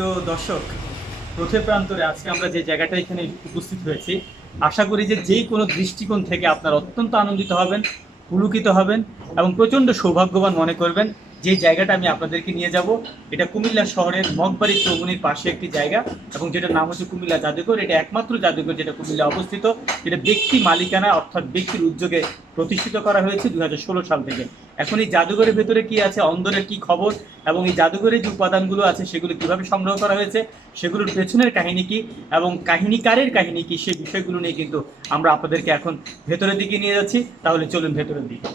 প্রিয় দর্শক, পথের প্রান্তরে আজকে আমরা যে জায়গাটা এখানে উপস্থিত হয়েছি, আশা করি যে যেই কোনো দৃষ্টিকোণ থেকে আপনারা অত্যন্ত আনন্দিত হবেন, পুলকিত হবেন এবং প্রচণ্ড সৌভাগ্যবান মনে করবেন। যে জায়গাটা আমি আপনাদেরকে নিয়ে যাব, এটা কুমিল্লা শহরের মগবাড়ি চৌমুনির পাশে একটি জায়গা এবং যেটার নাম হচ্ছে কুমিল্লা জাদুঘর। এটা একমাত্র জাদুঘর যেটা কুমিল্লা অবস্থিত। এটা ব্যক্তি মালিকানা অর্থাৎ ব্যক্তির উদ্যোগে প্রতিষ্ঠিত করা হয়েছে 2016 সাল থেকে। এখন এই জাদুঘরের ভেতরে কি আছে, অন্দরের কি খবর এবং এই জাদুঘরের যে উপাদানগুলো আছে সেগুলো কিভাবে সংগ্রহ করা হয়েছে, সেগুলোর পেছনের কাহিনী কি এবং কাহিনীকারের কাহিনী কি, সেই বিষয়গুলো নিয়ে কিন্তু আমরা আপনাদেরকে এখন ভেতরের দিকে নিয়ে যাচ্ছি। তাহলে চলুন ভেতরের দিকে।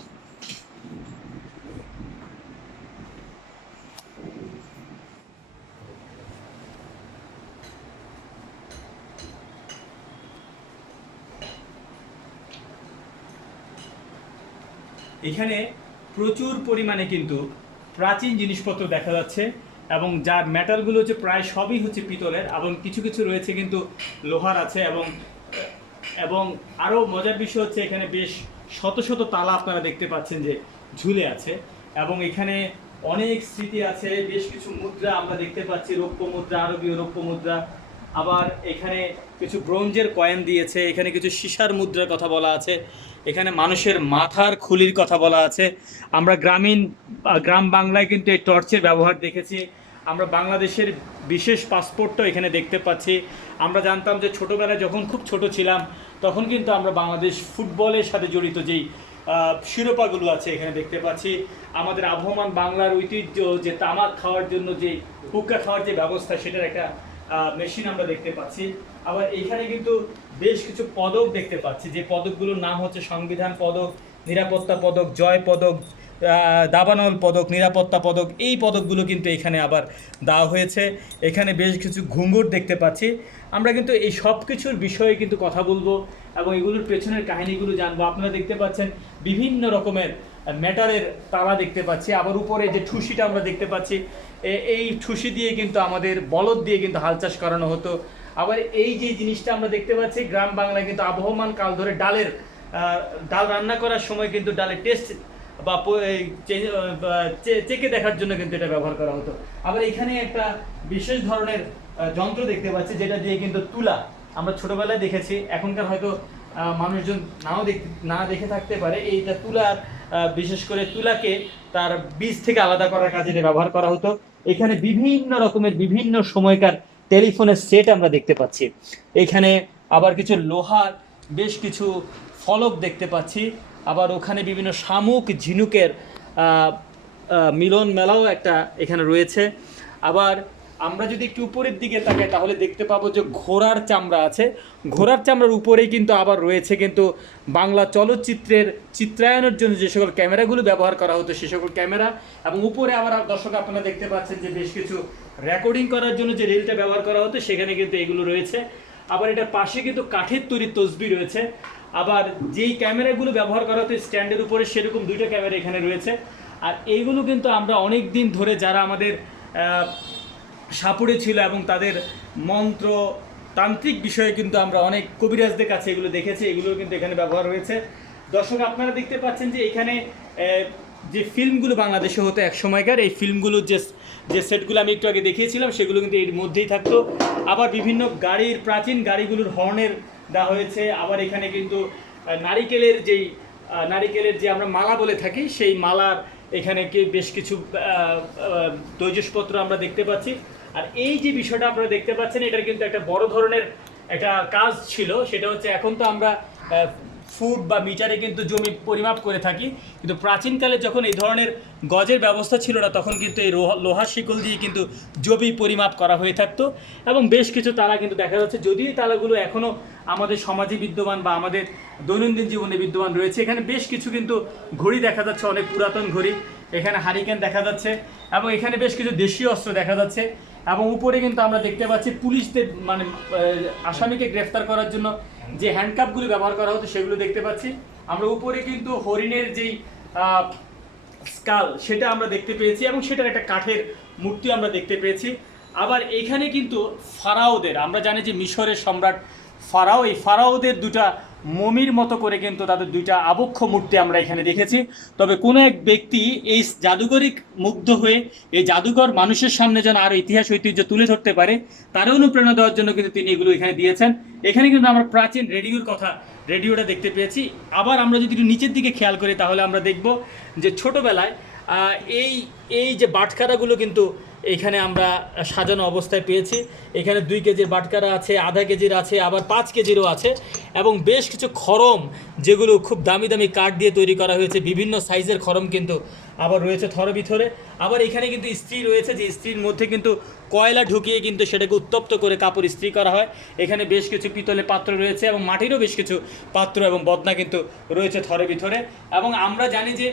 এখানে প্রচুর পরিমাণে কিন্তু প্রাচীন জিনিসপত্র দেখা যাচ্ছে এবং যার মেটালগুলো হচ্ছে প্রায় সবই হচ্ছে পিতলের এবং কিছু কিছু রয়েছে কিন্তু লোহার আছে। এবং এবং আরও মজার বিষয় হচ্ছে এখানে বেশ শত শত তালা আপনারা দেখতে পাচ্ছেন যে ঝুলে আছে এবং এখানে অনেক স্মৃতি আছে। বেশ কিছু মুদ্রা আমরা দেখতে পাচ্ছি, রৌপ্য মুদ্রা, আরবীয় রৌপ্য মুদ্রা। আবার এখানে কিছু ব্রোঞ্জের কয়েন দিয়েছে, এখানে কিছু সীসার মুদ্রার কথা বলা আছে, এখানে মানুষের মাথার খুলির কথা বলা আছে। আমরা গ্রাম বাংলায় কিন্তু এই টর্চের ব্যবহার দেখেছি। আমরা বাংলাদেশের বিশেষ পাসপোর্টটাও এখানে দেখতে পাচ্ছি। আমরা জানতাম যে ছোটোবেলায় যখন খুব ছোট ছিলাম তখন কিন্তু আমরা বাংলাদেশ ফুটবলের সাথে জড়িত যেই শিরোপাগুলো আছে এখানে দেখতে পাচ্ছি। আমাদের আবহমান বাংলার ঐতিহ্য যে তামাক খাওয়ার জন্য যে হুক্কা খাওয়ার যে ব্যবস্থা, সেটার একটা মেশিন আমরা দেখতে পাচ্ছি। আবার এখানে কিন্তু বেশ কিছু পদক দেখতে পাচ্ছি, যে পদকগুলোর নাম হচ্ছে সংবিধান পদক, নিরাপত্তা পদক, জয় পদক, দাবানল পদক, নিরাপত্তা পদক। এই পদকগুলো কিন্তু এখানে আবার দেওয়া হয়েছে। এখানে বেশ কিছু ঘুঙুর দেখতে পাচ্ছি। আমরা কিন্তু এই সব কিছুর বিষয়ে কিন্তু কথা বলবো এবং এগুলোর পেছনের কাহিনীগুলো জানবো। আপনারা দেখতে পাচ্ছেন বিভিন্ন রকমের মেটালের তারা দেখতে পাচ্ছি। আবার উপরে যে ঠুসিটা আমরা দেখতে পাচ্ছি, এই ঠুসি দিয়ে কিন্তু আমাদের বলদ দিয়ে কিন্তু হাল চাষ করানো হতো। আবার এই যে জিনিসটা আমরা দেখতে পাচ্ছি, গ্রাম বাংলায় কিন্তু আবহমান কাল ধরে ডাল রান্না করার সময় কিন্তু ডালের টেস্ট বা চেকে দেখার জন্য কিন্তু এটা ব্যবহার করা হতো। আবার এখানে একটা বিশেষ ধরনের যন্ত্র দেখতে পাচ্ছি, যেটা দিয়ে কিন্তু তুলা আমরা ছোটবেলায় দেখেছি, এখনকার হয়তো মানুষজন না দেখে থাকতে পারে। এইটা তুলার বিশেষ করে তুলাকে তার বীজ থেকে আলাদা করার কাজে এটা ব্যবহার করা হতো। এখানে বিভিন্ন রকমের বিভিন্ন সময়কার টেলিফোনের সেট আমরা দেখতে পাচ্ছি। এখানে আবার কিছু লোহার বেশ কিছু ফলক দেখতে পাচ্ছি। আবার ওখানে বিভিন্ন শামুক ঝিনুকের মিলন মেলাও একটা এখানে রয়েছে। আবার আমরা যদি একটু উপরের দিকে তাকাই তাহলে দেখতে পাবো যে ঘোড়ার চামড়া আছে। ঘোড়ার চামড়ার উপরেই কিন্তু আবার রয়েছে কিন্তু বাংলা চলচ্চিত্রের চিত্রায়নের জন্য যে সকল ক্যামেরাগুলো ব্যবহার করা হতো সে সকল ক্যামেরা। এবং উপরে আবার দর্শক আপনারা দেখতে পাচ্ছেন যে বেশ কিছু রেকর্ডিং করার জন্য যে রেলটা ব্যবহার করা হতো সেখানে কিন্তু এগুলো রয়েছে। আবার এটার পাশে কিন্তু কাঠের তৈরি তসবি রয়েছে। আবার যেই ক্যামেরাগুলো ব্যবহার করা হতো স্ট্যান্ডের উপরে, সেরকম দুইটা ক্যামেরা এখানে রয়েছে। আর এইগুলো কিন্তু আমরা অনেক দিন ধরে যারা আমাদের সাপুড়ে ছিল এবং তাদের মন্ত্র তান্ত্রিক বিষয়ে কিন্তু আমরা অনেক কবিরাজদের কাছে এগুলো দেখেছি, এগুলো কিন্তু এখানে ব্যবহার হয়েছে। দর্শক আপনারা দেখতে পাচ্ছেন যে এখানে যে ফিল্মগুলো বাংলাদেশে হতো এক সময়কার, এই ফিল্মগুলোর যে সেটগুলো আমি একটু আগে দেখিয়েছিলাম সেগুলো কিন্তু এর মধ্যেই থাকতো। আবার বিভিন্ন গাড়ির প্রাচীন গাড়িগুলোর হর্নের দেওয়া হয়েছে। আবার এখানে কিন্তু নারিকেলের যে আমরা মালা বলে থাকি, সেই মালার এখানে বেশ কিছু তৈজসপত্র আমরা দেখতে পাচ্ছি। আর এই যে বিষয়টা আপনারা দেখতে পাচ্ছেন, এটার কিন্তু একটা বড় ধরনের একটা কাজ ছিল। সেটা হচ্ছে এখন তো আমরা ফুট বা মিটারে কিন্তু জমি পরিমাপ করে থাকি, কিন্তু প্রাচীনকালে যখন এই ধরনের গজের ব্যবস্থা ছিল না তখন কিন্তু এই লোহার শিকল দিয়ে কিন্তু জমি পরিমাপ করা হয়ে থাকতো। এবং বেশ কিছু তালা কিন্তু দেখা যাচ্ছে, যদিও এই তালাগুলো এখনও আমাদের সমাজে বিদ্যমান বা আমাদের দৈনন্দিন জীবনে বিদ্যমান রয়েছে। এখানে বেশ কিছু কিন্তু ঘড়ি দেখা যাচ্ছে, অনেক পুরাতন ঘড়ি। এখানে হারিকেন দেখা যাচ্ছে এবং এখানে বেশ কিছু দেশীয় অস্ত্র দেখা যাচ্ছে। এবং উপরে কিন্তু আমরা দেখতে পাচ্ছি পুলিশদের মানে আসামিকে গ্রেফতার করার জন্য যে হ্যান্ডকাপগুলো ব্যবহার করা হতো সেগুলো দেখতে পাচ্ছি। আমরা উপরে কিন্তু হরিণের যেই স্কাল সেটা আমরা দেখতে পেয়েছি এবং সেটার একটা কাঠের মূর্তি আমরা দেখতে পেয়েছি। আবার এখানে কিন্তু ফারাওদের, আমরা জানি যে মিশরের সম্রাট ফারাও, এই ফারাওদের দুটা মমির মতো করে কিন্তু তাদের দুইটা আবক্ষ মূর্তি আমরা এখানে দেখেছি। তবে কোনো এক ব্যক্তি এই জাদুঘরে মুগ্ধ হয়ে এই জাদুঘর মানুষের সামনে যেন আরও ইতিহাস ঐতিহ্য তুলে ধরতে পারে, তারও অনুপ্রেরণা দেওয়ার জন্য কিন্তু তিনি এগুলো এখানে দিয়েছেন। এখানে কিন্তু আমরা প্রাচীন রেডিওটা দেখতে পেয়েছি। আবার আমরা যদি একটু নিচের দিকে খেয়াল করি তাহলে আমরা দেখব যে ছোটোবেলায় এই এই যে বাটখারাগুলো কিন্তু এইখানে আমরা সাজানো অবস্থায় পেয়েছি। এখানে 2 কেজির বাটখারা আছে, আধা কেজির আছে, আবার 5 কেজিরও আছে, এবং বেশ কিছু খড়ম যেগুলো খুব দামি দামি কাঠ দিয়ে তৈরি করা হয়েছে, বিভিন্ন সাইজের খড়ম কিন্তু আবার রয়েছে থরে ভিতরে। আবার এখানে কিন্তু ইস্ত্রি রয়েছে, যে ইস্ত্রির মধ্যে কিন্তু কয়লা ঢুকিয়ে কিন্তু সেটাকে উত্তপ্ত করে কাপড় ইস্ত্রি করা হয়। এখানে বেশ কিছু পিতলের পাত্র রয়েছে এবং মাটিরও বেশ কিছু পাত্র এবং বদনা কিন্তু রয়েছে থরে ভিতরে। এবং আমরা জানি যে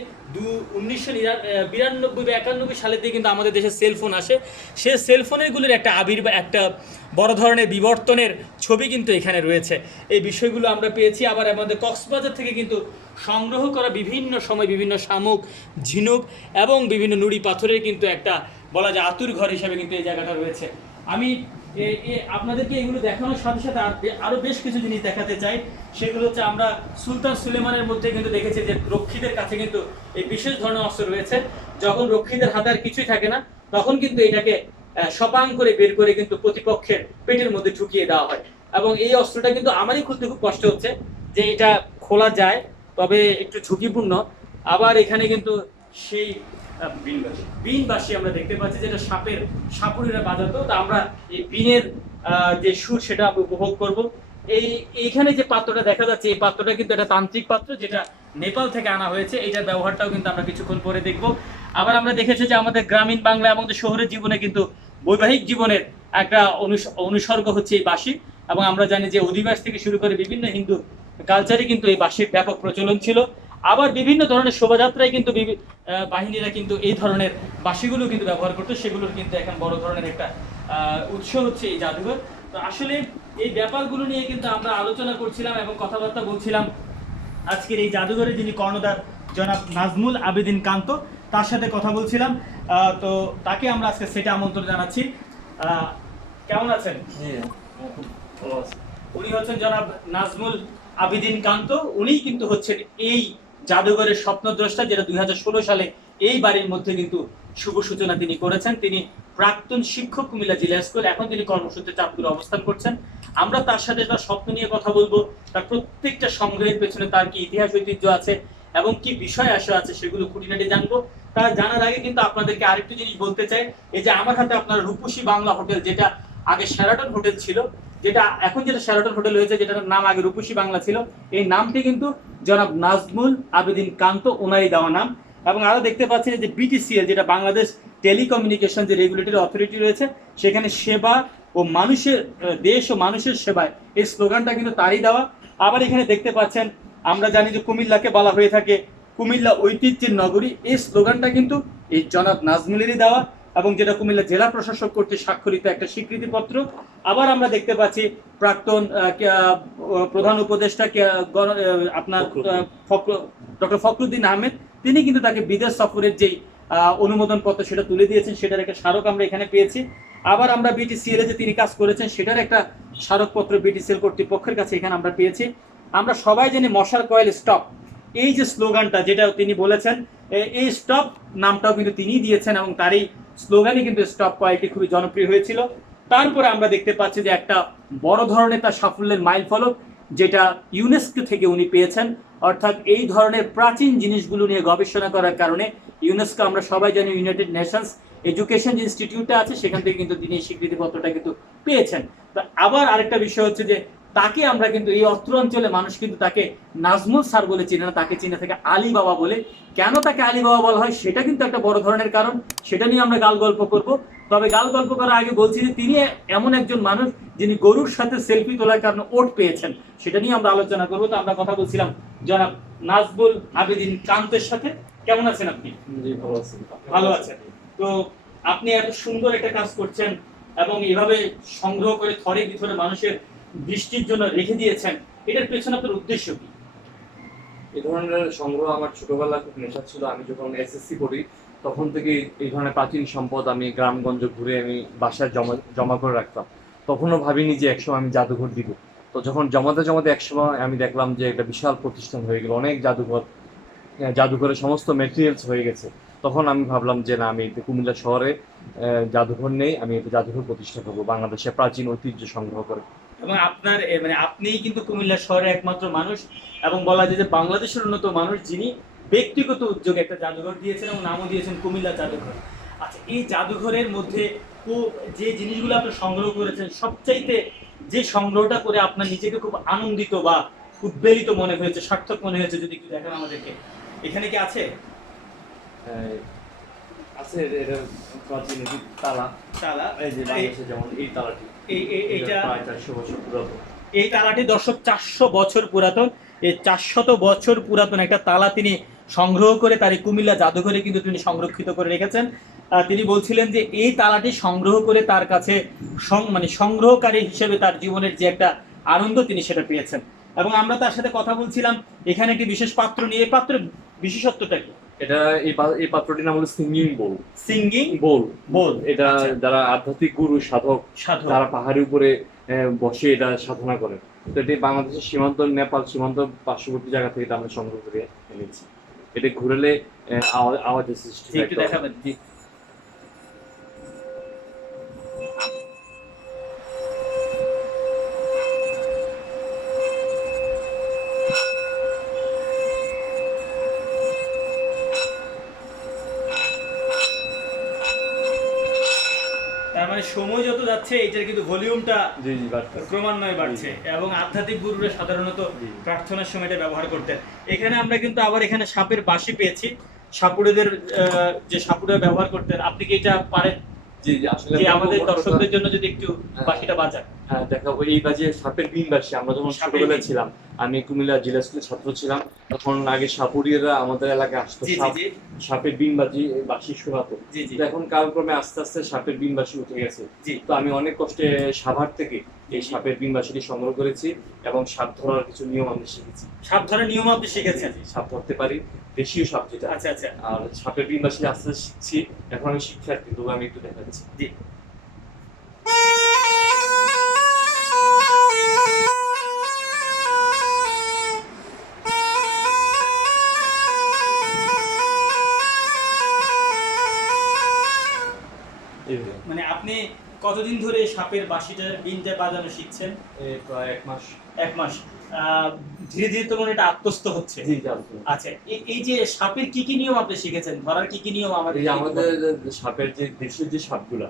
1992 বা 91 সালের দিকে কিন্তু আমাদের দেশে সেলফোন আসে। সে সেলফোনেরগুলোর একটা একটা বড় ধরনের বিবর্তনের ছবি কিন্তু এখানে রয়েছে। এই বিষয়গুলো আমরা পেয়েছি। আবার আমাদের কক্সবাজার থেকে কিন্তু সংগ্রহ করা বিভিন্ন সময় বিভিন্ন শামুক, ঝিনুক এবং বিভিন্ন নুড়ি পাথরের কিন্তু একটা বলা যায় আতুর ঘর হিসাবে কিন্তু এই জায়গাটা রয়েছে। আমি আপনাদেরকে এগুলো দেখানোর সাথে সাথে আরও বেশ কিছু জিনিস দেখাতে চাই। সেগুলো হচ্ছে আমরা সুলতান সুলেমানের মধ্যে কিন্তু দেখেছি যে রক্ষীদের কাছে কিন্তু এই বিশেষ ধরনের অস্ত্র রয়েছে। যখন রক্ষীদের হাতে আর কিছুই থাকে না তখন কিন্তু এটাকে সপাং করে বের করে কিন্তু প্রতিপক্ষের পেটের মধ্যে ঢুকিয়ে দেওয়া হয়। এবং এই অস্ত্রটা কিন্তু আমারই খুলতে খুব কষ্ট হচ্ছে, যে এটা খোলা যায় তবে একটু ঝুঁকিপূর্ণ। আবার এখানে কিন্তু সেই বিনবাসী আমরা দেখতে পাচ্ছি, যেটা সাপুরিরা বাজাতো। তা আমরা এই বিনের যে সুর সেটা উপভোগ করব। এইখানে যে পাত্রটা দেখা যাচ্ছে এই পাত্রটা কিন্তু একটা তান্ত্রিক পাত্র, যেটা নেপাল থেকে আনা হয়েছে। এটার ব্যবহারটাও কিন্তু আমরা কিছুক্ষণ পরে দেখব। আবার আমরা দেখেছি যে আমাদের গ্রামীণ বাংলা এবং শহরের জীবনে কিন্তু বৈবাহিক জীবনের একটা অনুসর্গ হচ্ছে এই বাঁশি। এবং আমরা জানি যে অধিবাস থেকে শুরু করে বিভিন্ন হিন্দু কালচারে কিন্তু এই বাঁশির ব্যাপক প্রচলন ছিল। আবার বিভিন্ন ধরনের শোভাযাত্রায় কিন্তু বাহিনীরা কিন্তু এই ধরনের বাঁশিগুলো কিন্তু ব্যবহার করতো। সেগুলোর কিন্তু এখন বড় ধরনের একটা উৎস হচ্ছে এই জাদুঘর। তো আসলে এই ব্যাপারগুলো নিয়ে কিন্তু আমরা আলোচনা করছিলাম এবং কথাবার্তা বলছিলাম আজকের এই জাদুঘরে যিনি কর্ণধার জনাব নাজমুল আবেদিন কান্ত, তার সাথে কথা বলছিলাম। তো তাকে আমরা আজকে সেটা আমন্ত্রণ জানাচ্ছি। কেমন আছেন? উনি হচ্ছেন জনাব নাজমুল আবেদিন কান্ত। উনিই কিন্তু হচ্ছেন এই জাদুঘরের স্বপ্নদ্রষ্টা, যেটা 2016 সালে এই বাড়ির মধ্যে কিন্তু শুভ সূচনা তিনি করেছেন। তিনি প্রাক্তন শিক্ষক কুমিল্লা জেলা স্কুল, এখন তিনি কর্মসূত্রে চাঁদপুরে অবস্থান করছেন। আমরা তার সাথে তার স্বপ্ন নিয়ে কথা বলবো, তার প্রত্যেকটা সংগ্রহের পেছনে তার কি ইতিহাস ঐতিহ্য আছে এবং কি বিষয় আশা আছে সেগুলো খুঁটিনাটি জানবো। তা জানার আগে কিন্তু আপনাদেরকে আরেকটু জিনিস বলতে চাই। এই যে আমার হাতে আপনার রূপসী বাংলা হোটেল, যেটা আগে শেরাটন হোটেল ছিল, যেটা এখন যেটা শেরাটন হোটেল হয়েছে, যেটার নাম আগে রূপসী বাংলা ছিল, এই নামটি কিন্তু জনাব নাজমুল আবেদিন কান্ত ওনারই দেওয়া নাম। এবং আরো দেখতে পাচ্ছেন যে বিটিসিএল, যেটা বাংলাদেশ টেলিকমিউনিকেশন যে রেগুলেটরি অথরিটি রয়েছে, সেখানে সেবা ও মানুষের দেশ ও মানুষের সেবায় এই স্লোগানটা কিন্তু তারই দেওয়া। আবার এখানে দেখতে পাচ্ছেন, আমরা জানি যে কুমিল্লাকে বলা হয়ে থাকে কুমিল্লা ঐতিহ্যের নগরী, এই স্লোগানটা কিন্তু এই জনাব নাজমুলেরই দেওয়া, এবং যেটা কুমিল্লা জেলা প্রশাসক কর্তৃক স্বাক্ষরিত একটা স্বীকৃতিপত্র। আবার আমরা দেখতে পাচ্ছি প্রাক্তন প্রধান উপদেষ্টা আপনার ডক্টর ফখরুদ্দিন আহমেদ, তিনি কিন্তু তাকে বিদেশ সফরের যেই অনুমোদন পত্র সেটা তুলে দিয়েছেন, সেটার একটা স্মারক আমরা এখানে পেয়েছি। আবার আমরা বিটিসিএল এ যে তিনি কাজ করেছেন সেটার একটা স্মারকপত্র বিটিসিএল কর্তৃপক্ষের কাছে এখানে আমরা পেয়েছি। আমরা সবাই জানি মশার কয়েল স্টপ, এই যে স্লোগানটা যেটা তিনি বলেছেন, এই স্টপ নামটাও কিন্তু তিনি দিয়েছেন এবং তারই স্লোগানে কিন্তু স্টপ কয়েলটি খুবই জনপ্রিয় হয়েছিল। তারপরে আমরা দেখতে পাচ্ছি যে একটা বড় ধরনের তার সাফল্যের মাইল ফলক, যেটা ইউনেস্কো থেকে উনি পেয়েছেন। অর্থাৎ এই ধরনের প্রাচীন জিনিসগুলো নিয়ে গবেষণা করার কারণে ইউনেস্কো, আমরা সবাই জানি ইউনাইটেড নেশনস এডুকেশন যে ইনস্টিটিউটটা আছে, সেখান থেকে কিন্তু তিনি এই স্বীকৃতিপত্রটা কিন্তু পেয়েছেন। তো আবার আরেকটা বিষয় হচ্ছে যে তাকে আমরা কিন্তু এই অত্র অঞ্চলে মানুষ কিন্তু তাকে নাজমুল স্যার বলে চিনে না, তাকে চিনে থাকে আলী বাবা বলে। কেন তাকে আলী বাবা বলা হয় সেটা কিন্তু একটা বড় ধরনের কারণ, সেটা নিয়ে আমরা গাল গল্প করব। তবে গাল গল্প করার আগে বলছি যে তিনি এমন একজন মানুষ যিনি গরুর সাথে সেলফি তোলার কারণে ওট পেয়েছেন, সেটা নিয়ে আমরা আলোচনা করবো। তো আমরা কথা বলছিলাম জনাব নাজমুল আবেদিন কান্তের সাথে। কেমন আছেন আপনি? ভালো আছেন। তো আপনি এত সুন্দর একটা কাজ করছেন এবং এভাবে সংগ্রহ করে থরে ভিতরে মানুষের দৃষ্টির জন্য রেখে দিয়েছেন, এটার পেছনে আপনার উদ্দেশ্য কি? এই ধরনের সংগ্রহ আমার ছোটবেলা খুব নেশা ছিল। আমি যখন এসএসসি পড়ি তখন থেকে এই ধরনের প্রাচীন সম্পদ আমি গ্রামগঞ্জ ঘুরে আমি বাসায় জমা করে রাখতাম। তখনও ভাবিনি যে একসময় আমি জাদুঘর দিব। তো যখন জমাতে জমাতে একসময় আমি দেখলাম যে একটা বিশাল প্রতিষ্ঠান হয়ে গেল, অনেক জাদুঘর, জাদুঘরের সমস্ত মেটেরিয়ালস হয়ে গেছে। তখন আমি ভাবলাম যে না, আমি কুমিল্লা শহরে জাদুঘর নেই, আমি একটা জাদুঘর প্রতিষ্ঠা করবো বাংলাদেশের প্রাচীন ঐতিহ্য সংগ্রহ করে। এবং আপনার মানে আপনিই কিন্তু কুমিল্লা শহরে একমাত্র মানুষ এবং বলা যায় যে বাংলাদেশের অন্যতম মানুষ যিনি ব্যক্তিগত উদ্যোগে একটা জাদুঘর দিয়েছেন এবং নামও দিয়েছেন কুমিল্লা জাদুঘর। আচ্ছা, এই জাদুঘরের মধ্যে যে জিনিসগুলো আপনি সংগ্রহ করেছেন, সবচাইতে যে সংগ্রহটা করে আপনার নিজেকে খুব আনন্দিত বা উদ্বেলিত মনে হয়েছে, সার্থক মনে হয়েছে, যদি একটু দেখেন আমাদেরকে। এখানে কি আছে? আছে এটা প্রাচীন তালা। তালা, এই যে বাংলাদেশে যেমন এই তালাটি, এইটা প্রায় 400 বছর পুরাতন। এই তালাটি দর্শক 400 বছর পুরাতন। এই 400 বছর পুরাতন একটা তালা তিনি সংগ্রহ করে তার এই কুমিল্লা জাদুঘরে কিন্তু তিনি সংরক্ষিত করে রেখেছেন। তিনি বলছিলেন যে এই তালাটি সংগ্রহ করে তার কাছে মানে সংগ্রহকারী হিসেবে তার জীবনের যে একটা আনন্দ তিনি সেটা পেয়েছেন। এবং আমরা তার সাথে কথা বলছিলাম এখানে একটি বিশেষ পাত্র নিয়ে। এই পাত্রের বিশেষত্বটা কি? এটা এই পাত্রটির নাম হলো সিঙ্গিং বোল। সিঙ্গিং বোল। বোল, এটা আচ্ছা। যারা আধ্যাত্মিক গুরু সাধক তারা পাহাড়ের উপরে বসে এটা সাধনা করেন। তো এটি বাংলাদেশের সীমান্ত, নেপাল সীমান্ত পার্শ্ববর্তী জায়গা থেকে এটা আমরা সংগ্রহ করে এনেছি। এটা ঘুরলে আওয়াজের সৃষ্টি হয়। একটু দেখাবেন? জি। তার মানে সময় যত যাচ্ছে এটার কিন্তু ভলিউমটা ক্রমান্বয়ে বাড়ছে। এবং আধ্যাত্মিক গুরুরা সাধারণত প্রার্থনার সময় এটা ব্যবহার করতেন। এখানে আমরা কিন্তু আবার এখানে সাপের বাঁশি পেয়েছি। সাপুড়েদের যে সাপুড়ে ব্যবহার করতেন, আপনি কি এটা পারেন? জি জি, আসলে যে আমাদের দর্শকদের জন্য যদি একটু বাঁশিটা বাজান। হ্যাঁ, দেখাবো। এই বাজে সাপের বিন বাঁশি। আমরা যখন ছোটবেলায় ছিলাম, আমি কুমিল্লা জেলা স্কুলের ছাত্র ছিলাম, তখন আগে সাপুড়িয়ারা আমাদের এলাকায় আসতো, সাপের বিন বাঁশি শোনাতো। এখন কালক্রমে আস্তে আস্তে সাপের বিন বাঁশি উঠে গেছে। তো আমি অনেক কষ্টে সাভার থেকে এই সাপের বিন বাঁশিটি সংগ্রহ করেছি এবং সাপ ধরার কিছু নিয়ম আমি শিখেছি। সাপ ধরার নিয়ম আপনি শিখেছেন? সাপ ধরতে পারি, দেশীয় সাপ যেটা। আচ্ছা আচ্ছা। আর সাপের বিন বাঁশি আস্তে আস্তে শিখছি। এখন আমি শিক্ষার্থী, তবু আমি একটু দেখাচ্ছি। জি। মানে আপনি কতদিন ধরে সাপের বাঁশিটার বিনটা বাজানো শিখছেন? প্রায় 1 মাস। 1 মাস। ধীরে ধীরে তো মনে এটা আত্মস্থ হচ্ছে। জি জি। আচ্ছা, এই যে সাপের কি কি নিয়ম আপনি শিখেছেন, ধরার কি কি নিয়ম আমাদের? আমাদের সাপের যে দেশীয় যে সাপগুলা,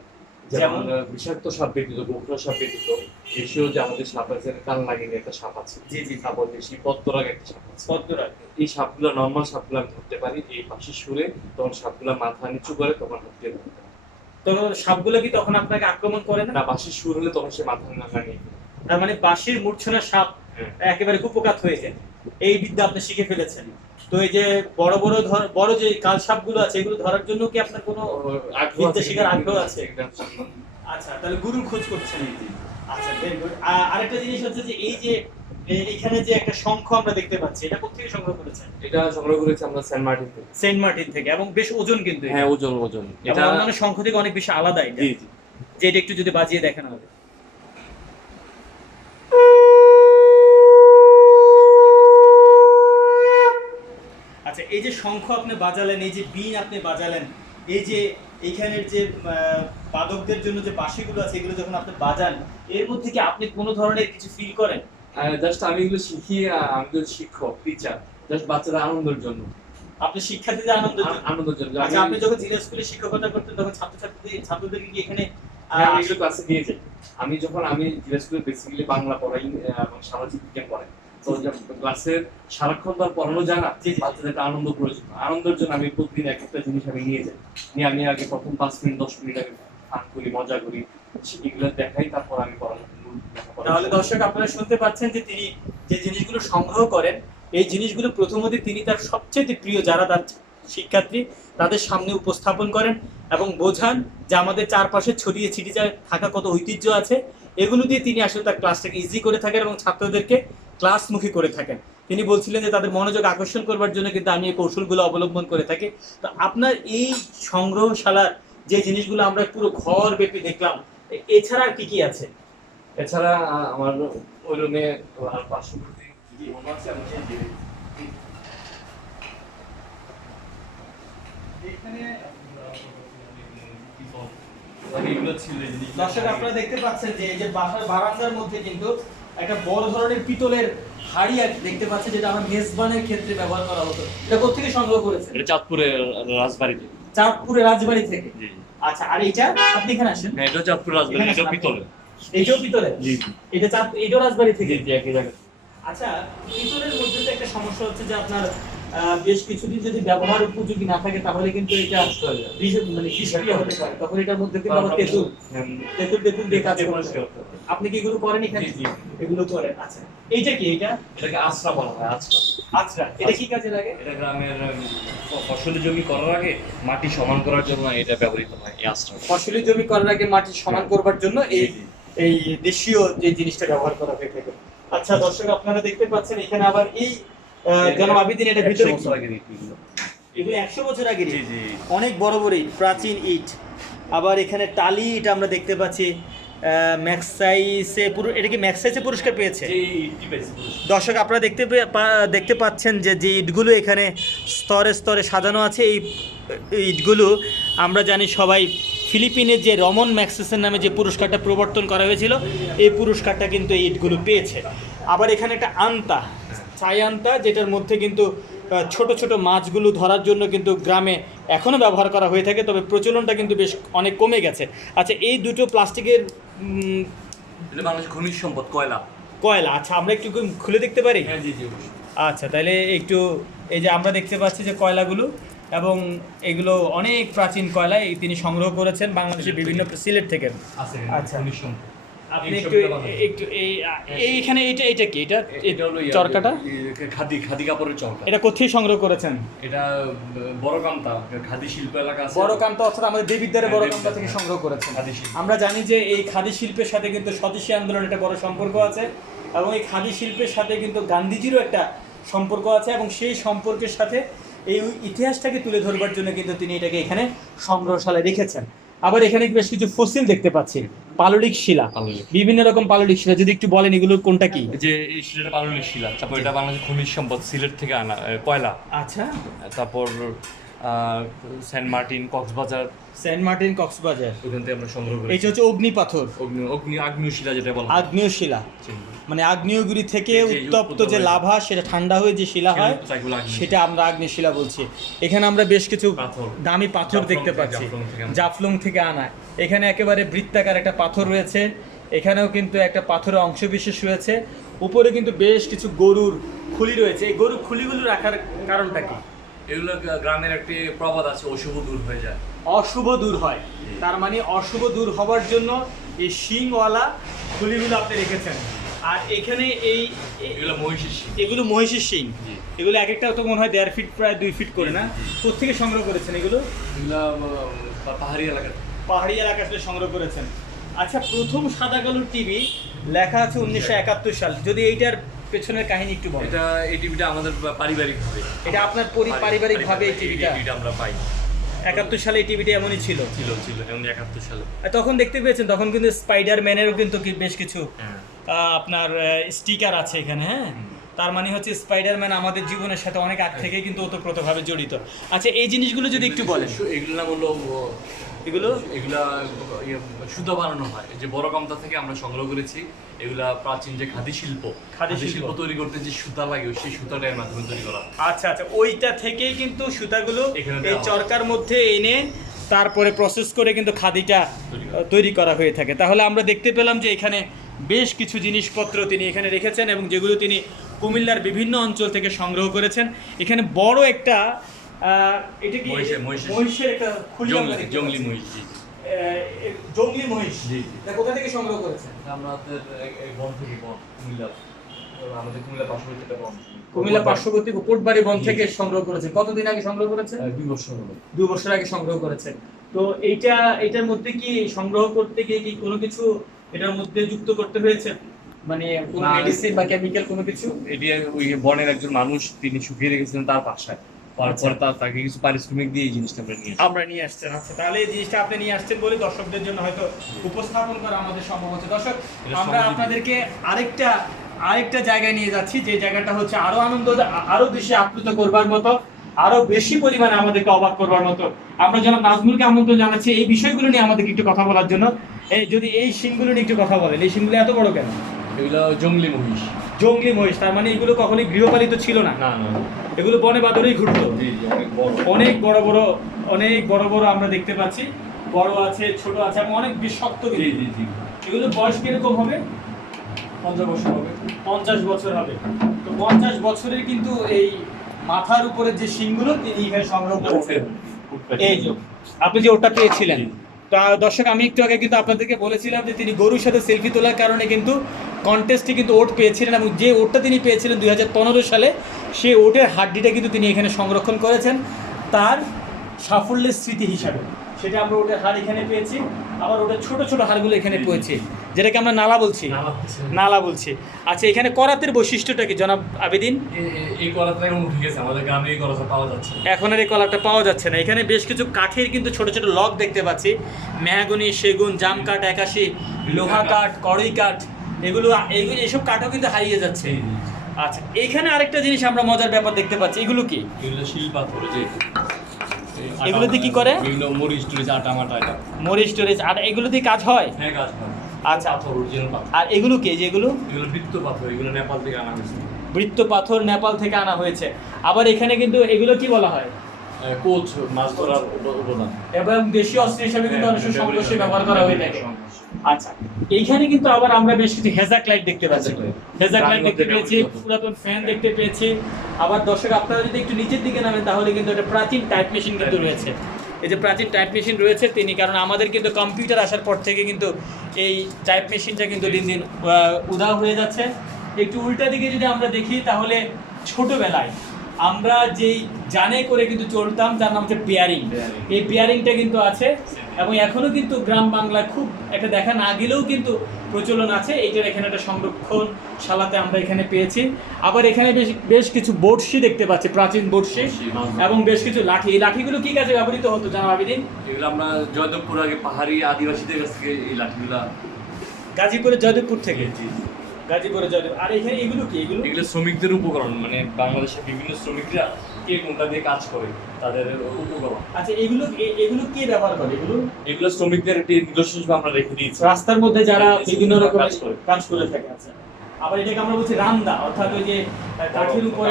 যেমন বিষাক্ত সাপ ব্যতীত, গোখরা সাপ ব্যতীত, দেশীয় যে আমাদের সাপ আছে, কান লাগিয়ে একটা সাপ আছে। জি জি। তারপর দেশি পদ্মরাগ একটা সাপ আছে। পদ্মরাগ। এই সাপগুলা, নর্মাল সাপগুলা আমি ধরতে পারি। এই বাঁশির সুরে তখন সাপগুলা মাথা নিচু করে তখন হাতে ধরতে পারি। তো সাপগুলো কি তখন আপনাকে আক্রমণ করে না? বাঁশির সুর হলে তখন সে মাথা নাড়িয়ে। তার মানে বাঁশির মূর্ছনা সাপ একেবারে কুপকাত হয়ে যায়। এই বিদ্যা আপনি শিখে ফেলেছেন। তো এই যে বড় যে কাল সাপগুলো আছে, এগুলো ধরার জন্য কি আপনার কোনো বিদ্যা শেখার আগ্রহ আছে? আচ্ছা, তাহলে গুরুর খোঁজ করছেন। আচ্ছা, ভেরি গুড। আরেকটা জিনিস হচ্ছে যে এই যে এখানে যে একটা শঙ্খ আমরা দেখতে পাচ্ছি, এটা কোথা থেকে সংগ্রহ করেছেন? এটা সংগ্রহ করেছি আমরা সেন্ট মার্টিন থেকে। সেন্ট মার্টিন থেকে। এবং বেশ ওজন কিন্তু। হ্যাঁ, ওজন। এটা অন্যান্য শঙ্খ থেকে অনেক বেশি আলাদা। জি জি। যে এটা একটু যদি বাজিয়ে দেখেন আমাদের। আচ্ছা, এই যে শঙ্খ আপনি বাজালেন, এই যে বীণ আপনি বাজালেন, এই যে এইখানের যে বাদকদের জন্য যে বাঁশিগুলো আছে, এগুলো যখন আপনি বাজান, এর মধ্যে কি আপনি কোনো ধরনের কিছু ফিল করেন? জাস্ট আমি এগুলো শিখি, আমি তো শিক্ষক, টিচার, জাস্ট বাচ্চাদের আনন্দের জন্য। আপনি শিক্ষার্থীদের আনন্দের জন্য। আচ্ছা, আপনি যখন জিলা স্কুলে শিক্ষকতা করতেন তখন ছাত্রদেরকে কি এখানে এগুলো ক্লাসে নিয়ে যাই? আমি জিলা স্কুলে বেসিক্যালি বাংলা পড়াই এবং সামাজিক বিজ্ঞান পড়াই। তো ক্লাসের সারাক্ষণ তো আর পড়ানো যায় না, বাচ্চাদের আনন্দ প্রয়োজন। আনন্দের জন্য আমি প্রতিদিন এক একটা জিনিস আমি নিয়ে যাই। আমি আগে প্রথম 5 মিনিট 10 মিনিট আগে ফান করি, মজা করি, এগুলো দেখাই, তারপর আমি পড়ানো। তাহলে দর্শক, আপনারা শুনতে পাচ্ছেন যে তিনি যে জিনিসগুলো সংগ্রহ করেন, এই জিনিসগুলো প্রথমত তিনি তার সবচেয়ে প্রিয় যারা তার শিক্ষার্থী তাদের সামনে উপস্থাপন করেন এবং বোঝান যে আমাদের চারপাশে ছড়িয়ে ছিটিয়ে থাকা কত ঐতিহ্য আছে। এগুলো দিয়ে তিনি আসলে তার ক্লাসটাকে ইজি করে থাকেন এবং ছাত্রদেরকে ক্লাসমুখী করে থাকেন। তিনি বলছিলেন যে তাদের মনোযোগ আকর্ষণ করবার জন্য কিন্তু আমি এই কৌশলগুলো অবলম্বন করে থাকি। তো আপনার এই সংগ্রহশালার যে জিনিসগুলো আমরা পুরো ঘর ব্যাপী দেখলাম, এছাড়া আর কি কি আছে? এছাড়া আমার ওই রুমে আর পার্শ্ববর্তী রুম আছে, আমি সেই দিয়ে দিচ্ছি। দর্শক আপনারা দেখতে পাচ্ছেন যে এই যে বাসার বারান্দার মধ্যে কিন্তু একটা বড় ধরনের পিতলের হাড়ি দেখতে পাচ্ছেন, যেটা আমরা মেজবানের ক্ষেত্রে ব্যবহার করা হতো। এটা কোথা থেকে সংগ্রহ করেছেন? এটা চাঁদপুরের রাজবাড়ি থেকে। চাঁদপুরের রাজবাড়ি থেকে। জি। আচ্ছা, আর এইটা আপনি এখানে আসেন? হ্যাঁ, এটা চাঁদপুর রাজবাড়ি, এটা পিতলের। এইটাও পিতলের? জি। এটা এটাও রাজবাড়ি থেকে? জি, একই জায়গা। আচ্ছা, পিতলের মধ্যে তো একটা সমস্যা হচ্ছে যে আপনার বেশ কিছুদিন যদি ব্যবহার উপযোগী না থাকে তাহলে কিন্তু এটা মানে নিষ্ক্রিয় হতে পারে, তখন এটার মধ্যে কিন্তু আবার তেঁতুল দিয়ে কাজ করতে হবে। আপনি কি এগুলো করেন এখানে? জি। এগুলো করেন। আচ্ছা, এইটা কি? এটাকে আছড়া বলা হয়, আছড়া। আচ্ছা, এটা কি কাজে লাগে? এটা গ্রামের ফসলি জমি করার আগে মাটি সমান করার জন্য এটা ব্যবহৃত হয়, এই আছড়া। ফসলি জমি করার আগে মাটি সমান করবার জন্য এই দেশীয় যে জিনিসটা ব্যবহার করা হয়ে থাকে। আচ্ছা দর্শক, আপনারা দেখতে পাচ্ছেন এখানে আবার এই জনাব আবিদিন, এটা ভিতরে এগুলো 100 বছর আগের। জি জি, অনেক বড় বড় ইট, প্রাচীন ইট। আবার এখানে টালি ইট আমরা দেখতে পাচ্ছি। এটা কি ম্যাক্সাইসে পুরস্কার পেয়েছে? দর্শক আপনারা দেখতে পাচ্ছেন যে ইটগুলো এখানে স্তরে স্তরে সাজানো আছে। এই ইটগুলো আমরা জানি সবাই, ফিলিপিনের যে রমন ম্যাক্সেসের নামে যে পুরস্কারটা প্রবর্তন করা হয়েছিল, এই পুরস্কারটা কিন্তু এই ইটগুলো পেয়েছে। আবার এখানে একটা আন্তা, ছাই আন্তা, যেটার মধ্যে কিন্তু ছোট ছোট মাছগুলো ধরার জন্য কিন্তু গ্রামে এখনও ব্যবহার করা হয়ে থাকে, তবে প্রচলনটা কিন্তু বেশ অনেক কমে গেছে। আচ্ছা, এই দুটো প্লাস্টিকের বাংলাদেশ খনিজ সম্পদ, কয়লা। কয়লা, আচ্ছা আমরা একটু খুলে দেখতে পারি? হ্যাঁ, জি জি। আচ্ছা, তাহলে একটু, এই যে আমরা দেখতে পাচ্ছি যে কয়লাগুলো, এবং এগুলো অনেক প্রাচীন কয়লা, তিনি সংগ্রহ করেছেন বাংলাদেশের বিভিন্ন সিলেট থেকে। আচ্ছা, আপনি একটু এইখানে এইটা কি? এটা চরকাটা খাদি কাপড়ের চরকা। এটা কোথায় সংগ্রহ করেছেন? এটা বড়কামতা খাদি শিল্প এলাকা আছে। বড়কামতা অর্থাৎ আমাদের দেবিদ্বারের বড়কামতা থেকে সংগ্রহ করেছেন। আমরা জানি যে এই খাদি শিল্পের সাথে কিন্তু স্বদেশী আন্দোলনের একটা বড় সম্পর্ক আছে, এবং এই খাদি শিল্পের সাথে কিন্তু গান্ধীজিরও একটা সম্পর্ক আছে, এবং সেই সম্পর্কের সাথে এই ইতিহাসটাকে তুলে ধরবার জন্য কিন্তু তিনি এটাকে এখানে সংগ্রহশালায় রেখেছেন। আবার এখানে বেশ কিছু ফসিল দেখতে পাচ্ছি, পাললিক শিলা, বিভিন্ন রকম পাললিক শিলা। যদি একটু বলেন এগুলো কোনটা কি? যে এই শিলাটা পাললিক শিলা, তারপর এটা বাংলাদেশের খনিজ সম্পদ, সিলেট থেকে আনা কয়লা। আচ্ছা, তারপর Saint Martin, Cox's Bazar. Saint Martin, Cox's Bazar, ওখান থেকে আমরা সংগ্রহ করি। এটা হচ্ছে অগ্নি পাথর, আগ্নেয় শিলা যেটা বলা হয়। আগ্নেয় শিলা মানে আগ্নেয়গিরি থেকে উত্তপ্ত যে লাভা, সেটা ঠান্ডা হয়ে যে শিলা হয়, সেটা আমরা আগ্নেয় শিলা বলছি। এখানে আমরা বেশ কিছু দামি পাথর দেখতে পাচ্ছি, জাফলং থেকে আনা। এখানে একেবারে বৃত্তাকার একটা পাথর রয়েছে, এখানেও কিন্তু একটা পাথরের অংশবিশেষ রয়েছে। উপরে কিন্তু বেশ কিছু গরুর খুলি রয়েছে। এই গরুর খুলিগুলো রাখার কারণটা কি? এগুলো গ্রামের একটি প্রবাদ আছে, অশুভ দূর হয়ে যায়। অশুভ দূর হয়, তার মানে অশুভ দূর হবার জন্য এই শিংওয়ালা খুলিগুলো আপনি রেখেছেন। আর এখানে এগুলো মহিষের শিং। এগুলো এক একটা তো মনে হয় 1.5 ফিট, প্রায় 2 ফিট করে, না? কোথেকে সংগ্রহ করেছেন এগুলো? পাহাড়ি এলাকা থেকে সংগ্রহ করেছেন। আচ্ছা, প্রথম সাদা কালো টিভি লেখা আছে 1971 সাল। যদি এইটার পেছনের কাহিনী একটু বলেন। এই টিভিটা আমাদের পারিবারিক ভাবে, এটা আপনার পারিবারিক ভাবে এই টিভিটা আমরা পাই। 71 সালে এই টিভিটা এমনই ছিল এমনি 71 সালে। তখন দেখতে পেয়েছেন, তখন কিন্তু স্পাইডারম্যানেরও কিন্তু বেশ কিছু আপনার স্টিকার আছে এখানে। হ্যাঁ, তার মানে হচ্ছে স্পাইডারম্যান আমাদের জীবনের সাথে অনেক আগ থেকে কিন্তু ওতপ্রোতভাবে জড়িত। আচ্ছা, এই জিনিসগুলো যদি একটু বলেন। এগুলো নাম হলো, এগুলা সুতা বানানো হয়, যে বড়কামতা থেকে আমরা সংগ্রহ করেছি। এগুলা প্রাচীন যে খাদি শিল্প তৈরি করতে যে সুতা লাগে, সেই সুতাটার মাধ্যমে তৈরি করা। আচ্ছা, ওইটা থেকেই কিন্তু সুতাগুলো এই চরকার মধ্যে এনে তারপরে প্রসেস করে কিন্তু খাদিটা তৈরি করা হয়ে থাকে। তাহলে আমরা দেখতে পেলাম যে এখানে বেশ কিছু জিনিসপত্র তিনি এখানে রেখেছেন, এবং যেগুলো তিনি কুমিল্লার বিভিন্ন অঞ্চল থেকে সংগ্রহ করেছেন। এখানে বড় একটা এটা কি মহিষের একটা জংলি মহিষ। জংলি মহিষ, কোথা থেকে সংগ্রহ করেছেন? আমাদের বন থেকে, আমাদের কুমিল্লা পার্শ্ববর্তী কোটবাড়ি বন থেকে সংগ্রহ করেছে। কতদিন আগে সংগ্রহ করেছে? 2 বছর আগে সংগ্রহ করেছে। তো এইটার মধ্যে কি সংগ্রহ করতে গিয়ে কি কোনো কিছু এটার মধ্যে যুক্ত করতে হয়েছে, মানে কোনো মেডিসিন বা কেমিক্যাল কোনো কিছু? এটি ওই বনের একজন মানুষ, তিনি শুকিয়ে রেখেছিলেন তার বাসায়। তারপর তাকে কিছু পারিশ্রমিক দিয়ে এই জিনিসটা আমরা নিয়ে আসছেন। আচ্ছা, তাহলে এই জিনিসটা আপনি নিয়ে আসছেন বলে দর্শকদের জন্য হয়তো উপস্থাপন করা আমাদের সম্ভব হচ্ছে। দর্শক, আমরা আপনাদেরকে আরেকটা জায়গায় নিয়ে যাচ্ছি, যে জায়গাটা হচ্ছে আরো আরো বেশি আপ্লুত করবার মতো, আরো বেশি পরিমাণে আমাদেরকে অবাক করবার মতো। আমরা যেন নাজমুলকে আমন্ত্রণ জানাচ্ছি এই বিষয়গুলো নিয়ে আমাদেরকে একটু কথা বলার জন্য। যদি এই শিংগুলো নিয়ে একটু কথা বলেন, এই শিংগুলো এত বড় কেন? এগুলো জংলি মহিষ। জংলি মহিষ, তার মানে এগুলো কখনোই গৃহপালিত ছিল না? না না, এগুলো বনে বাদরেই ঘুরতো। জি জি, অনেক বড় বড় আমরা দেখতে পাচ্ছি, বড় আছে, ছোট আছে, এবং অনেক বেশ শক্ত। জি জি জি। এগুলো বয়স কিরকম হবে? 50 বছর হবে। 50 বছর হবে। তো 50 বছরের কিন্তু এই মাথার উপরে যে শিংগুলো তিনি এখানে সংগ্রহ করেছেন। এই যে আপনি যে ওটা পেয়েছিলেন, তা দর্শক আমি একটু আগে কিন্তু আপনাদেরকে বলেছিলাম যে তিনি গরুর সাথে সেলফি তোলার কারণে কিন্তু কন্টেস্টে কিন্তু ওট পেয়েছিলেন, এবং যে ওটটা তিনি পেয়েছিলেন 2015 সালে, সেই ওটের হাড্ডিটা কিন্তু তিনি এখানে সংরক্ষণ করেছেন তার সাফল্যের স্মৃতি হিসাবে। সেটা আমরা ওটের হাড় এখানে পেয়েছি, আবার ওটার ছোট ছোট হাড়গুলো এখানে পেয়েছি, যেটাকে আমরা নালা বলছি। আচ্ছা, এখানে করাতের বৈশিষ্ট্যটা কি জনাব আবেদিন? এই কলাটা এখন উঠে গেছে, আমাদের গ্রামে এই কলাটা পাওয়া যাচ্ছে এখন আর এই কলাটা পাওয়া যাচ্ছে না। এখানে বেশ কিছু কাঠের কিন্তু ছোট ছোট লক দেখতে পাচ্ছি, মেহগনি, সেগুন, জাম কাঠ, একাশি, লোহা কাঠ, কড়ই কাঠ, এগুলো এসব কাঠও কিন্তু হারিয়ে যাচ্ছে। আচ্ছা, এখানে আরেকটা জিনিস আমরা মজার ব্যাপার দেখতে পাচ্ছি, এগুলো কি? এগুলো শিল পাথর। যে এগুলোতে কি করে? এগুলো মরিচ স্টোরেজ, আটা মাটা, এটা মরিচ স্টোরেজ। আর এগুলো দিয়ে কাজ হয়? হ্যাঁ, কাজ হয়। আচ্ছা, পাথর, অরিজিনাল পাথর। আর এগুলো কি? যেগুলো এগুলো বৃত্ত পাথর, এগুলো নেপাল থেকে আনা হয়েছে। বৃত্ত পাথর নেপাল থেকে আনা হয়েছে। আবার এখানে কিন্তু এগুলো কি বলা হয়? কোচ, মাছ ধরার উপাদান, এবং দেশীয় অস্ত্র হিসেবে কিন্তু অনেক সময় সংঘর্ষে ব্যবহার করা হয়ে থাকে। আচ্ছা, এইখানে কিন্তু আবার আমরা বেশ কিছু হেজাক লাইট দেখতে পাচ্ছি। হেজাক লাইট দেখতে পেয়েছি, পুরাতন ফ্যান দেখতে পেয়েছি। আবার দর্শক আপনারা যদি একটু নিচের দিকে নামেন তাহলে কিন্তু একটা প্রাচীন টাইপ মেশিন কিন্তু রয়েছে। এই যে প্রাচীন টাইপ মেশিন রয়েছে তিনি, কারণ আমাদের কিন্তু কম্পিউটার আসার পর থেকে কিন্তু এই টাইপ মেশিনটা কিন্তু দিন দিন উধাও হয়ে যাচ্ছে। একটু উল্টা দিকে যদি আমরা দেখি তাহলে ছোটবেলায় আমরা যেই জানে করে কিন্তু চলতাম, যার নাম হচ্ছে বিয়ারিং, এই বিয়ারিংটা কিন্তু আছে, এবং এখনো কিন্তু গ্রাম বাংলায় খুব একটা দেখা না গেলেও কিন্তু প্রচলন আছে। এইটার এখানে একটা সংরক্ষণশালাতে আমরা এখানে পেয়েছি। আবার এখানে বেশ কিছু বড়শি দেখতে পাচ্ছি, প্রাচীন বড়শি, এবং বেশ কিছু লাঠি। এই লাঠিগুলো কি কাজে ব্যবহৃত হতো জানাব আবেদিন? এগুলো আমরা জয়দেবপুর আগে পাহাড়ি আদিবাসীদের কাছ থেকে এই লাঠিগুলো। গাজীপুরের জয়দেবপুর থেকে? গাজীপুরে জয়দেব। আর এখানে এগুলো কি? এগুলো শ্রমিকদের উপকরণ, মানে বাংলাদেশের বিভিন্ন শ্রমিকরা কে কোনটা দিয়ে কাজ করে তাদের উপকরণ। আচ্ছা, এগুলো কে ব্যবহার করে? এগুলো শ্রমিকদের একটি নিদর্শন হিসেবে আমরা রেখে দিয়েছি রাস্তার মধ্যে যারা বিভিন্ন রকম কাজ করে থাকে। আচ্ছা, আবার এটাকে আমরা বলছি রান্দা, অর্থাৎ ওই যে কাঠের উপরে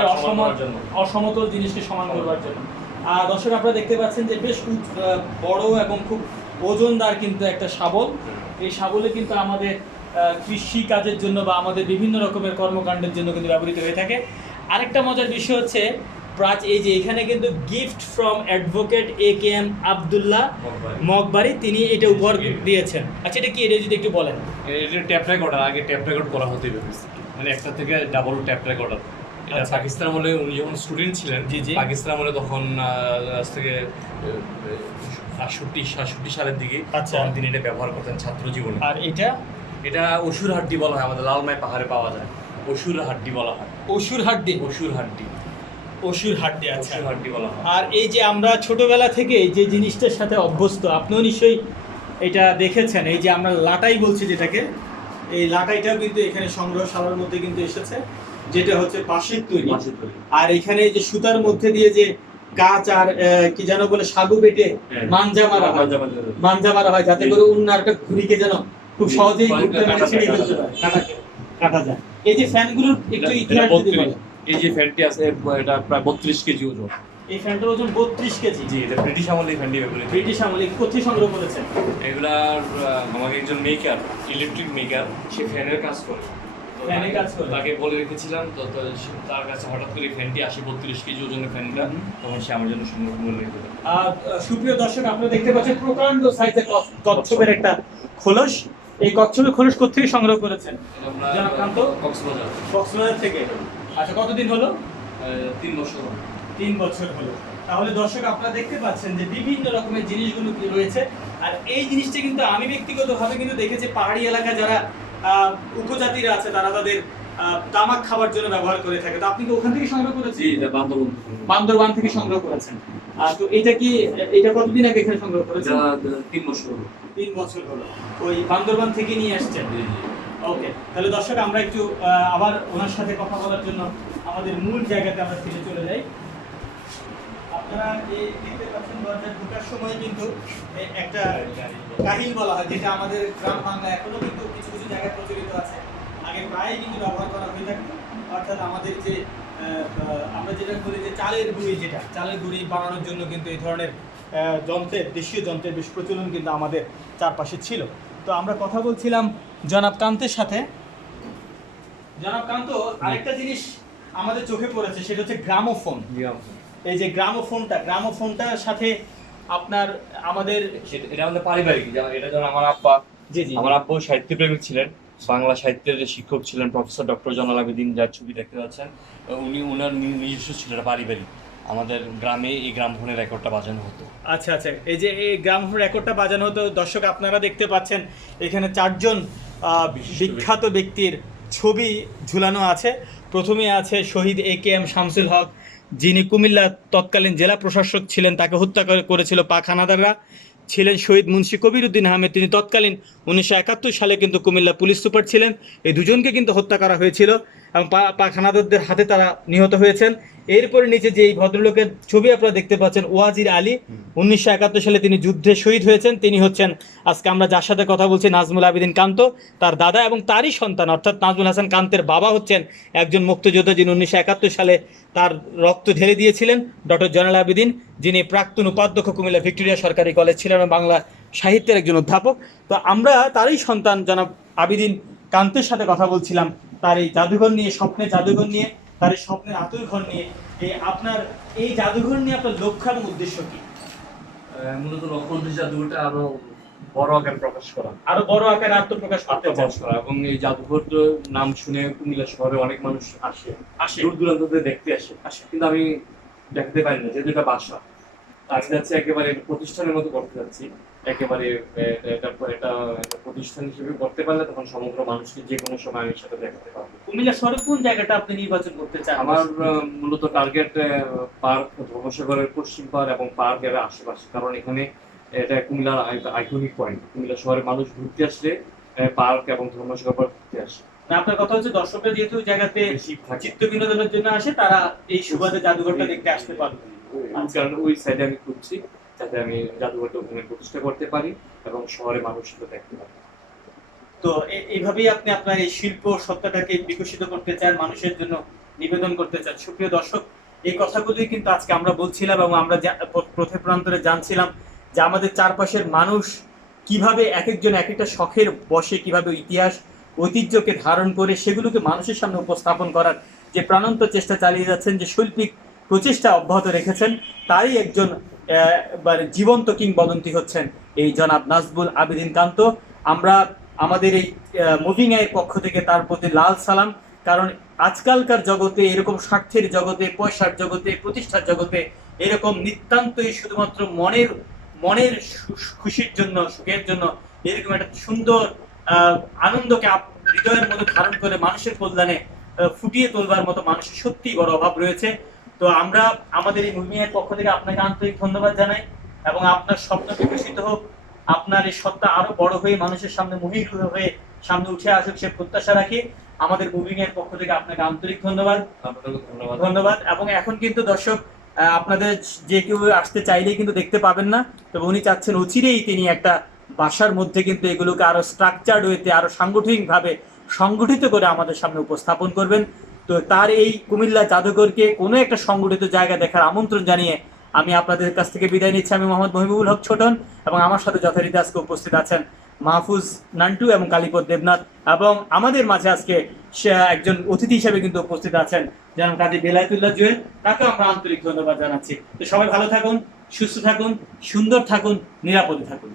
অসমতল জিনিসকে সমান করবার জন্য। আর দর্শক আপনারা দেখতে পাচ্ছেন যে বেশ বড় এবং খুব ওজনদার কিন্তু একটা শাবল। এই শাবলে কিন্তু আমাদের কৃষি কাজের জন্য বা আমাদের বিভিন্ন রকমের কর্মকাণ্ডের জন্য কিন্তু ব্যবহৃত হয়ে থাকে। আরেকটা মজার বিষয় হচ্ছে এই যে এখানে কিন্তু gift from advocate AKM Abdullah Maqbari, তিনি এটা উপহার দিয়েছেন। আচ্ছা, এটা কি? এটা যদি একটু বলেন। এটা ট্যাপ রেকর্ডার, আগে ট্যাপ রেকর্ড করা হতো মানে একটা থেকে ডাবল ট্যাপ রেকর্ডার। এটা পাকিস্তান আমলে উনি যখন স্টুডেন্ট ছিলেন, পাকিস্তান আমলে তখন আজ থেকে 67 সালের দিকে তিনি এটা ব্যবহার করতেন ছাত্র জীবনে। আর এটা অসুর হাড্ডি বলা হয়, আমাদের লালমাই পাহাড়ে পাওয়া যায়। অসুর হাড্ডি বলা হয়। অসুর হাড্ডি? অসুর হাড্ডি, আচ্ছা, হাড্ডি বলা হয়। আর এই যে আমরা ছোটবেলা থেকে যে জিনিসটার সাথে অভ্যস্ত, আপনিও নিশ্চয়ই এটা দেখেছেন, এই যে আমরা লাটাই বলছি যেটাকে, এই লাটাইটাও কিন্তু এখানে সংগ্রহশালার মধ্যে কিন্তু এসেছে, যেটা হচ্ছে বাঁশের তৈরি। আর এখানে এই যে সুতার মধ্যে দিয়ে যে কাঁচ আর কি যেন বলে সাগু বেটে মাঞ্জা মারা হয়, যাতে করে উন্নারটা ঘুরিকে যেন খুব সহজেই ছিঁড়ে ফেলতে পারে, কাটা যায়। এই যে ফ্যানগুলোর একটু ইতিহাস যদি বলেন। এই যে ফ্যানটি আছে, এটা প্রায় 32 কেজি ওজন। এই ফ্যানটার ওজন 32 কেজি? জি, এটা ব্রিটিশ আমলে ফ্যানটি ব্যবহৃত। ব্রিটিশ আমলে কোথায় সংগ্রহ করেছেন? এগুলার আমাকে একজন মেকার, ইলেকট্রিক মেকার, সে ফ্যানের কাজ করে। তাকে বলে রেখেছিলাম, তো তার কাছে হঠাৎ করে ফ্যানটি আসে, 32 কেজি ওজনের ফ্যানটা, তখন সে আমার জন্য সংরক্ষণ করে রেখে দেয়। সুপ্রিয় দর্শক, আপনারা দেখতে পাচ্ছেন প্রকাণ্ড সাইজের কচ্ছপের একটা খোলস। এই কচ্ছপের খোলস কোথেকে সংগ্রহ করেছেন? কক্সবাজার থেকে। আচ্ছা, কতদিন হলো? 3 বছর। 3 বছর হলো। তাহলে দর্শক আপনারা দেখতে পাচ্ছেন যে বিভিন্ন রকমের জিনিসগুলো কি রয়েছে। আর এই জিনিসটা কিন্তু আমি ব্যক্তিগতভাবে কিন্তু দেখেছি, পাহাড়ি এলাকা যারা উপজাতিরা আছে তারা তাদের তামাক খাবার জন্য ব্যবহার করে থাকে। তো আপনি কি ওখান থেকে সংগ্রহ করেছেন? জি, এটা বান্দরবন। বান্দরবান থেকে সংগ্রহ করেছেন। তো এটা কতদিন আগে এখানে সংগ্রহ করেছেন? 3 বছর হলো। 3 বছর হলো। ওই বান্দরবান থেকে নিয়ে আসছেন? জি, জি। ওকে, তাহলে দর্শক আমরা একটু আবার ওনার সাথে কথা বলার জন্য আমাদের মূল জায়গাতে আমরা ফিরে চলে যাই। আপনারা এই দেখতে পাচ্ছেন দরজায় ঢোকার সময় কিন্তু একটা কাহিল বলা হয়, যেটা আমাদের গ্রাম বাংলায় এখনো কিন্তু কিছু কিছু জায়গায় প্রচলিত আছে। আগে প্রায় কিন্তু ব্যবহার করা হয়ে থাকে। অর্থাৎ আমাদের যে আমরা যেটা করি যে চালের গুঁড়ি বানানোর জন্য কিন্তু এই ধরনের দেশীয় যন্ত্রের বেশ প্রচলন কিন্তু আমাদের চারপাশে ছিল। তো আমরা কথা বলছিলাম জনাব কান্তের সাথে। জনাব কান্ত, আরেকটা জিনিস আমাদের চোখে পড়েছে, সেটা হচ্ছে গ্রামোফোন। এই যে গ্রামোফোনটার সাথে আপনার আমাদের এটা আমাদের পারিবারিক। এটা যেমন আমার আব্বা, আমার আব্বু সাহিত্যপ্রেমিক ছিলেন, বাংলা সাহিত্যের যে শিক্ষক ছিলেন প্রফেসর ডক্টর জয়নাল আবেদিন, যার ছবি দেখতে পাচ্ছেন, উনার নিজস্ব ছিল, এটা পারিবারিক। আমাদের গ্রামে এই গ্রামফোনের রেকর্ডটা বাজানো হতো। আচ্ছা, এই যে এই গ্রামফোন রেকর্ডটা বাজানো হতো। দর্শক আপনারা দেখতে পাচ্ছেন এখানে 4 জন বিখ্যাত ব্যক্তির ছবি ঝুলানো আছে। প্রথমে আছে শহীদ AKM শামসুল হক, যিনি কুমিল্লা তৎকালীন জেলা প্রশাসক ছিলেন, তাকে হত্যা করেছিল পাক হানাদাররা। ছিলেন শহীদ মুন্সি কবিরউদ্দিন আহমেদ, তিনি তৎকালীন 1971 সালে কিন্তু কুমিল্লা পুলিশ সুপার ছিলেন। এই দুজনকে কিন্তু হত্যা করা হয়েছিল এবং পাক হানাদারদের হাতে তারা নিহত হয়েছেন। এরপরে নিচে যে এই ভদ্রলোকের ছবি আপনারা দেখতে পাচ্ছেন, ওয়াজির আলী, 1971 সালে তিনি যুদ্ধে শহীদ হয়েছেন। তিনি হচ্ছেন আজকে আমরা যার সাথে কথা বলছি নাজমুল আবেদিন কান্ত, তার দাদা এবং তারই সন্তান, অর্থাৎ নাজমুল হাসান কান্তের বাবা হচ্ছেন একজন মুক্তিযোদ্ধা, যিনি 1971 সালে তার রক্ত ঢেলে দিয়েছিলেন। ডক্টর জয়নাল আবেদিন, যিনি প্রাক্তন উপাধ্যক্ষ কুমিল্লা ভিক্টোরিয়া সরকারি কলেজ ছিলেন এবং বাংলা সাহিত্যের একজন অধ্যাপক। তো আমরা তারই সন্তান জনাব আবেদিন কান্তের সাথে কথা বলছিলাম তার এই জাদুঘর নিয়ে, স্বপ্নের জাদুঘর নিয়ে, তার এই স্বপ্নের আতুরঘর নিয়ে। আপনার এই জাদুঘর নিয়ে আপনার লক্ষ্য এবং উদ্দেশ্য কি? মূলত লক্ষ্য উদ্দেশ্য জাদুঘরটা আরো বড় আকারে প্রকাশ করা, আরো বড় আকারে আত্মপ্রকাশ করা। এবং এই জাদুঘর নাম শুনে কুমিল্লা শহরে অনেক মানুষ আসে, দূর দূরান্ত থেকে দেখতে আসে, কিন্তু আমি দেখাতে পারি না, যেহেতু এটা বাসা। আমি যাচ্ছি একেবারে প্রতিষ্ঠানের মতো করতে যাচ্ছি, একেবারে এটা প্রতিষ্ঠান হিসেবে করতে পারলে তখন সমগ্র মানুষকে যে কোনো সময় আমি সাথে দেখাতে পারবো। কুমিল্লা শহরে কোন জায়গাটা আপনি নির্বাচন করতে চান? আমার মূলত টার্গেট পার্ক, ধর্মসাগরের পশ্চিম পাড় এবং পার্কের আশেপাশে, কারণ এখানে এটা কুমিল্লার আইকনিক পয়েন্ট। কুমিল্লা শহরে মানুষ ঘুরতে আসলে পার্ক এবং ধর্মসাগর পার্ক ঘুরতে আসে। আপনার কথা হচ্ছে দর্শকরা যেহেতু জায়গাতে চিত্ত বিনোদনের জন্য আসে, তারা এই সুবাদে জাদুঘরটা দেখতে আসতে পারবে। কারণ ওই সাইডে আমি খুঁজছি যাতে আমি জাদুঘরটা ওখানে প্রতিষ্ঠা করতে পারি এবং শহরে মানুষ সেটা দেখতে পারে। তো এইভাবেই আপনি আপনার এই শিল্প সত্তাটাকে বিকশিত করতে চান, মানুষের জন্য নিবেদন করতে চান। সুপ্রিয় দর্শক, এই কথাগুলোই কিন্তু আজকে আমরা বলছিলাম এবং আমরা পথে প্রান্তরে জানছিলাম যে আমাদের চারপাশের মানুষ কিভাবে এক একজন এক একটা শখের বশে কিভাবে ইতিহাস ঐতিহ্যকে ধারণ করে সেগুলোকে মানুষের সামনে উপস্থাপন করার যে প্রাণান্ত চেষ্টা চালিয়ে যাচ্ছেন, যে শৈল্পিক প্রচেষ্টা অব্যাহত রেখেছেন, তারই একজন জীবন্ত কিংবদন্তি হচ্ছেন এই জনাব নাজমুল আবেদিন কান্ত। আমরা আমাদের এই মুভিং এর পক্ষ থেকে তার প্রতি লাল সালাম। কারণ আজকালকার জগতে, এরকম স্বার্থের জগতে, পয়সার জগতে, প্রতিষ্ঠার জগতে, এরকম নিতান্তই শুধুমাত্র মনের খুশির জন্য, সুখের জন্য এরকম একটা সুন্দর আনন্দকে হৃদয়ের মধ্যে ধারণ করে মানুষের কল্যাণে ফুটিয়ে তোলবার মতো মানুষের সত্যিই বড় অভাব রয়েছে। তো আমরা আমাদের এই মুভিং এর পক্ষ থেকে আপনাকে আন্তরিক ধন্যবাদ জানাই এবং আপনার স্বপ্ন বিকশিত হোক, আপনার এই সত্তা আরো বড় হয়ে মানুষের সামনে মুভিং হয়ে সামনে উঠে আসুক সে প্রত্যাশা রাখি। আমাদের মুভিং এর পক্ষ থেকে আপনাকে আন্তরিক ধন্যবাদ। এবং এখন কিন্তু দর্শক আপনাদের যে কেউ আসতে চাইলেই কিন্তু দেখতে পাবেন না, তবে উনি চাচ্ছেন অচিরেই তিনি একটা বাসার মধ্যে কিন্তু এগুলোকে আরো স্ট্রাকচার্ড ওয়েতে, আরো সাংগঠনিকভাবে সংগঠিত করে আমাদের সামনে উপস্থাপন করবেন। তো তার এই কুমিল্লা জাদুঘরকে কোনো একটা সংগঠিত জায়গা দেখার আমন্ত্রণ জানিয়ে আমি আপনাদের কাছ থেকে বিদায় নিচ্ছি। আমি মোহাম্মদ মহিবুল হক ছোটন এবং আমার সাথে যথারীতি আজকে উপস্থিত আছেন মাহফুজ নান্টু এবং কালীপদ দেবনাথ, এবং আমাদের মাঝে আজকে একজন অতিথি হিসেবে কিন্তু উপস্থিত আছেন যেমন কাজী বেলায়েতুল্লাহ জুয়েল, তাকেও আমরা আন্তরিক ধন্যবাদ জানাচ্ছি। তো সবাই ভালো থাকুন, সুস্থ থাকুন, সুন্দর থাকুন, নিরাপদে থাকুন।